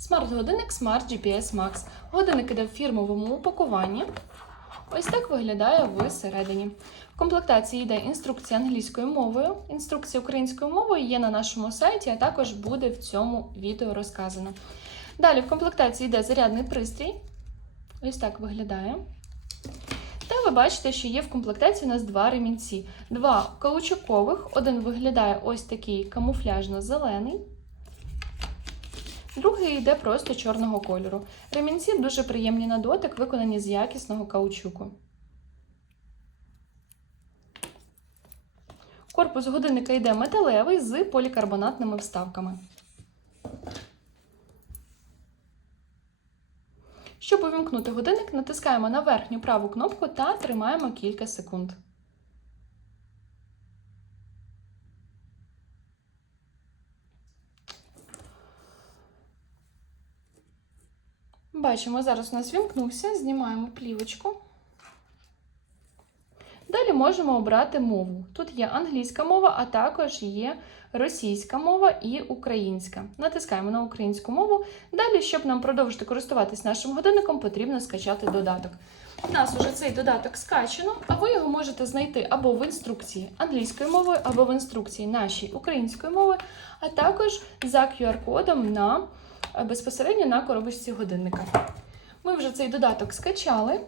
Смарт-годинник Smart GPS Max. Годинник іде в фірмовому упакуванні. Ось так виглядає всередині. В комплектації йде інструкція англійською мовою. Інструкція українською мовою є на нашому сайті, а також буде в цьому відео розказано. Далі в комплектації йде зарядний пристрій. Ось так виглядає. Та ви бачите, що є в комплектації у нас два ремінці. Два каучукових. Один виглядає ось такий камуфляжно-зелений. Другий йде просто чорного кольору. Ремінці дуже приємні на дотик, виконані з якісного каучуку. Корпус годинника йде металевий з полікарбонатними вставками. Щоб увімкнути годинник, натискаємо на верхню праву кнопку та тримаємо кілька секунд. Бачимо, зараз у нас вімкнувся, знімаємо плівочку. Далі можемо обрати мову. Тут є англійська мова, а також є російська мова і українська. Натискаємо на українську мову. Далі, щоб нам продовжити користуватись нашим годинником, потрібно скачати додаток. У нас уже цей додаток скачано, а ви його можете знайти або в інструкції англійською мовою, або в інструкції нашій українською мовою, а також за QR-кодом на безпосередньо на коробочці годинника. Ми вже цей додаток скачали.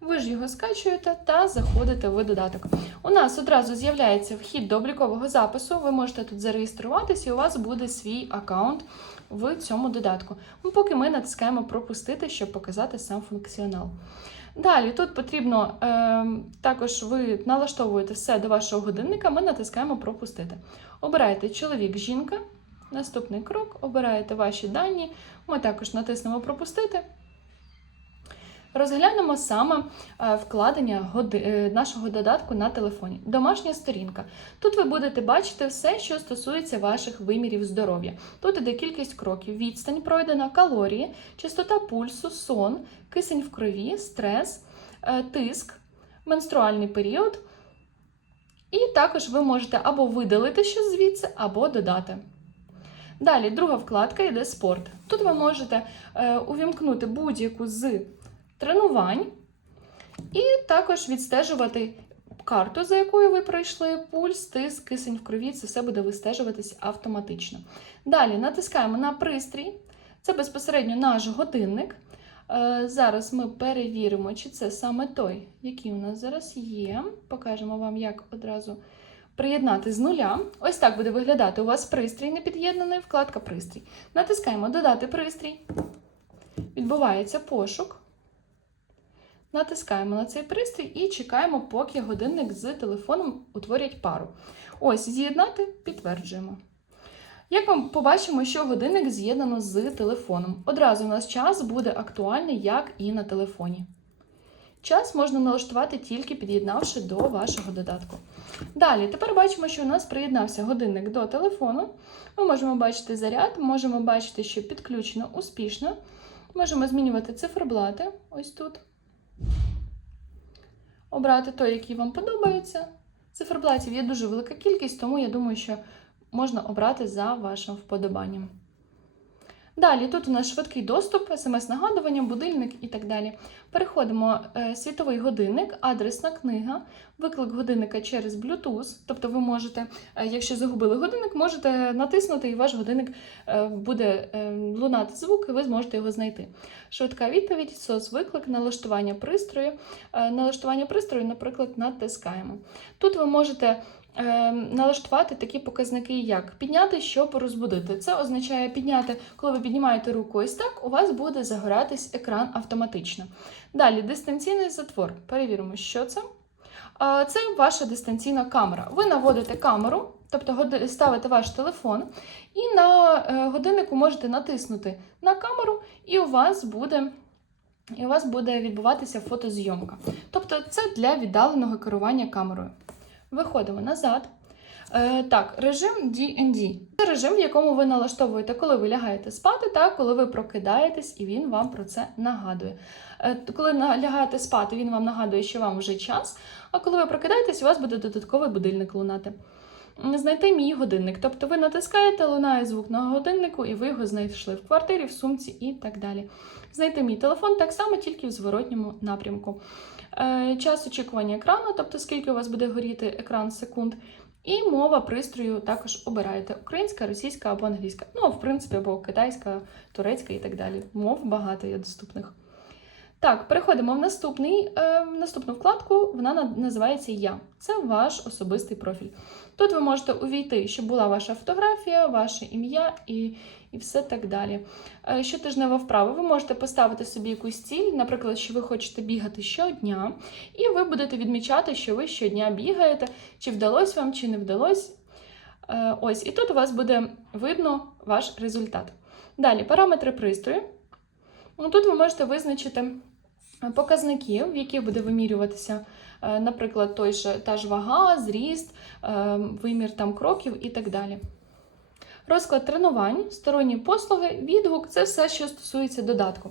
Ви ж його скачуєте та заходите в додаток. У нас одразу з'являється вхід до облікового запису. Ви можете тут зареєструватись, і у вас буде свій аккаунт в цьому додатку. Ну, Поки ми натискаємо пропустити, щоб показати сам функціонал. Далі тут потрібно е, також ви налаштовуєте все до вашого годинника. Ми натискаємо пропустити. Обираєте чоловік, жінка. Наступний крок, обираєте ваші дані. Ми також натиснемо пропустити. Розглянемо саме е, вкладення е, нашого додатку на телефоні. Домашня сторінка. Тут ви будете бачити все, що стосується ваших вимірів здоров'я. Тут іде кількість кроків, відстань пройдена, калорії, частота пульсу, сон, кисень в крові, стрес, е, тиск, менструальний період. І також ви можете або видалити щось звідси, або додати. Далі, друга вкладка йде спорт. Тут ви можете е, увімкнути будь-яку з тренувань і також відстежувати карту, за якою ви пройшли, пульс, тиск, кисень в крові. Це все буде вистежуватись автоматично. Далі натискаємо на пристрій. Це безпосередньо наш годинник. Е, Зараз ми перевіримо, чи це саме той, який у нас зараз є. Покажемо вам, як одразу приєднати з нуля. Ось так буде виглядати у вас пристрій не під'єднаний, вкладка пристрій. Натискаємо Додати пристрій. Відбувається пошук. Натискаємо на цей пристрій і чекаємо, поки годинник з телефоном утворять пару. Ось, з'єднати, підтверджуємо. Як ми побачимо, що годинник з'єднано з телефоном. Одразу у нас час буде актуальний, як і на телефоні. Час можна налаштувати тільки під'єднавши до вашого додатку. Далі, тепер бачимо, що у нас приєднався годинник до телефону. Ми можемо бачити заряд, можемо бачити, що підключено успішно. Можемо змінювати циферблати ось тут. Обрати той, який вам подобається. Циферблатів є дуже велика кількість, тому я думаю, що можна обрати за вашим вподобанням. Далі тут у нас швидкий доступ, смс-нагадування, будильник і так далі. Переходимо е, світовий годинник, адресна книга, виклик годинника через Bluetooth. Тобто ви можете, е, якщо загубили годинник, можете натиснути, і ваш годинник е, буде лунати звук, і ви зможете його знайти. Швидка відповідь, соцвиклик, налаштування пристрою. Налаштування пристрою, наприклад, натискаємо. Тут ви можете налаштувати такі показники, як підняти, щоб розбудити. Це означає підняти, коли ви піднімаєте руку ось так, у вас буде загоратись екран автоматично. Далі дистанційний затвор. Перевіримо, що це. Це ваша дистанційна камера. Ви наводите камеру, тобто ставите ваш телефон, і на е, годиннику можете натиснути на камеру, і у вас буде. І у вас буде відбуватися фотозйомка. Тобто це для віддаленого керування камерою. Виходимо назад. Е, так, режим DND. Це режим, в якому ви налаштовуєте, коли ви лягаєте спати, та коли ви прокидаєтесь, і він вам про це нагадує. Е, коли лягаєте спати, він вам нагадує, що вам вже час. А коли ви прокидаєтесь, у вас буде додатковий будильник лунати. знайти мій годинник. Тобто ви натискаєте, лунає звук на годиннику, і ви його знайшли в квартирі, в сумці і так далі. Знайти мій телефон так само, тільки в зворотньому напрямку. Е, Час очікування екрану, тобто скільки у вас буде горіти екран секунд. І мова пристрою також обираєте: українська, російська або англійська. Ну, в принципі, або китайська, турецька і так далі. Мов багато є доступних. Так, переходимо в наступний, е, наступну вкладку. Вона називається Я. Це ваш особистий профіль. Тут ви можете увійти, щоб була ваша фотографія, ваше ім'я і, і все так далі. Е, Щотижнева вправа. Ви можете поставити собі якусь ціль, наприклад, що ви хочете бігати щодня, і ви будете відмічати, що ви щодня бігаєте, чи вдалося вам, чи не вдалося. Е, Ось, і тут у вас буде видно ваш результат. Далі, параметри пристрою. Ну, тут ви можете визначити показники, в яких буде вимірюватися, е, наприклад, той же, та ж вага, зріст, е, вимір там кроків і так далі. Розклад тренувань, сторонні послуги, відгук це все, що стосується додатку.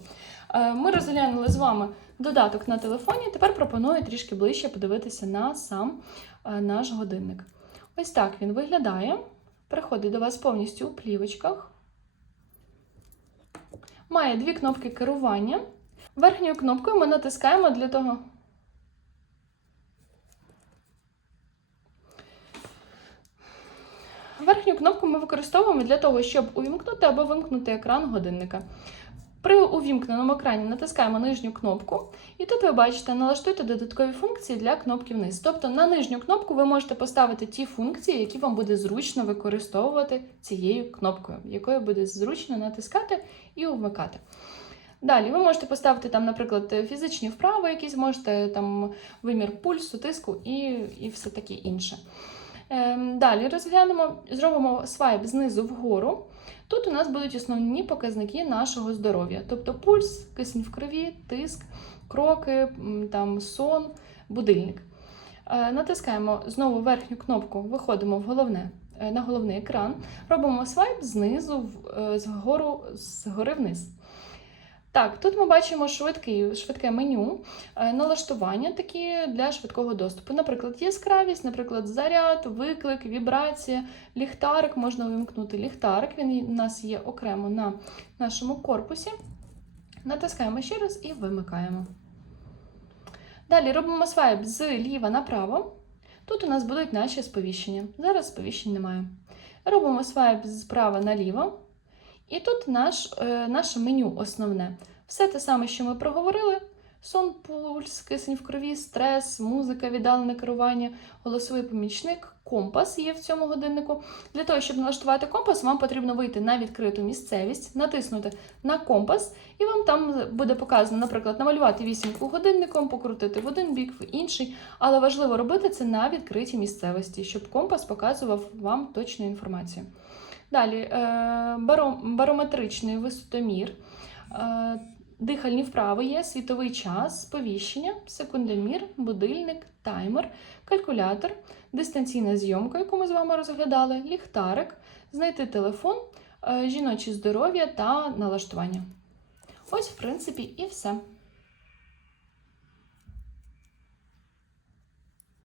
Е, Ми розглянули з вами додаток на телефоні. Тепер пропоную трішки ближче подивитися на сам наш годинник. Ось так він виглядає. Приходить до вас повністю у плівочках. Має дві кнопки керування. Верхньою кнопкою ми натискаємо для того. Верхню кнопку ми використовуємо для того, щоб увімкнути або вимкнути екран годинника. При увімкненому екрані натискаємо нижню кнопку, і тут ви бачите, налаштуйте додаткові функції для кнопки вниз. Тобто на нижню кнопку ви можете поставити ті функції, які вам буде зручно використовувати цією кнопкою, якою буде зручно натискати і вмикати. Далі ви можете поставити там, наприклад, фізичні вправи, якісь можете там вимір пульсу, тиску і, і все таке інше. Ем, Далі розглянемо, зробимо свайп знизу вгору. Тут у нас будуть основні показники нашого здоров'я, тобто пульс, кисень в крові, тиск, кроки, там, сон, будильник. Е, Натискаємо знову верхню кнопку, виходимо в головне, е, на головний екран, робимо свайп знизу в- е, згори вниз. Так, тут ми бачимо швидкий, швидке меню, е, налаштування такі для швидкого доступу. Наприклад, яскравість, наприклад, заряд, виклик, вібрація, ліхтарик. Можна увімкнути ліхтарик. Він у нас є окремо на нашому корпусі. Натискаємо ще раз і вимикаємо. Далі робимо свайп з ліва направо. Тут у нас будуть наші сповіщення. Зараз сповіщень немає. Робимо свайп справа наліво. І тут наш, е, наше меню основне. Все те саме, що ми проговорили: сон, пульс, кисень в крові, стрес, музика, віддалене керування, голосовий помічник, компас є в цьому годиннику. Для того, щоб налаштувати компас, вам потрібно вийти на відкриту місцевість, натиснути на компас, і вам там буде показано, наприклад, намалювати вісімку годинником, покрутити в один бік, в інший. Але важливо робити це на відкритій місцевості, щоб компас показував вам точну інформацію. Далі е, барометричний висотомір, е, дихальні вправи є, світовий час, сповіщення, секундомір, будильник, таймер, калькулятор, дистанційна зйомка, яку ми з вами розглядали, ліхтарик, знайти телефон, е, жіноче здоров'я та налаштування. Ось, в принципі, і все.